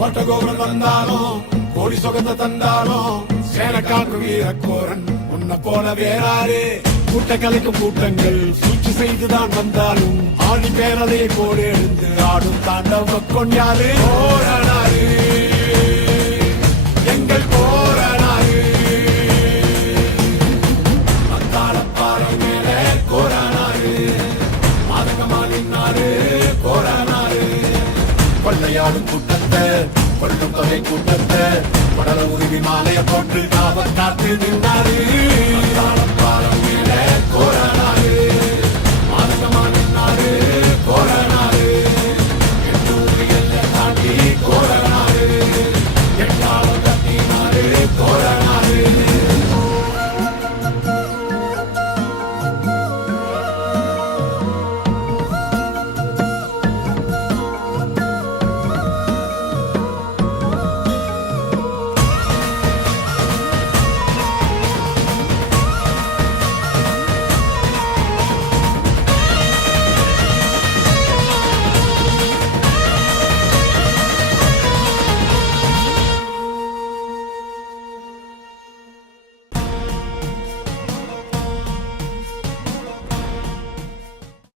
கோட்டை கோபுரம் தந்தாலும் கோடி சொகத்தை தந்தாலும் சேன காக்கும் வீரக்கோரன் உன்னை போல வேறாரு. கூட்ட கலைக்கும் கூட்டங்கள் சூழ்ச்சி செய்துதான் வந்தாலும் ஆணி பேரலையை போல எழுந்து ஆடும் தாண்டவ கொண்டாரு. போரானாரு எங்கள் போரானாரு. மத்தாளப்பாறை மேல கோரானாரு, மாதகமா நின்னாரு கோரானாரு. கொள்ளையாடும் கூட்டத்தை கொள்ளும் தொகை கூட்டத்தை உடல உருவி மாலைய போட்டு காவல் காத்து நின்றாரு. மத்தாளப்பாறை மேல கோரானாரு.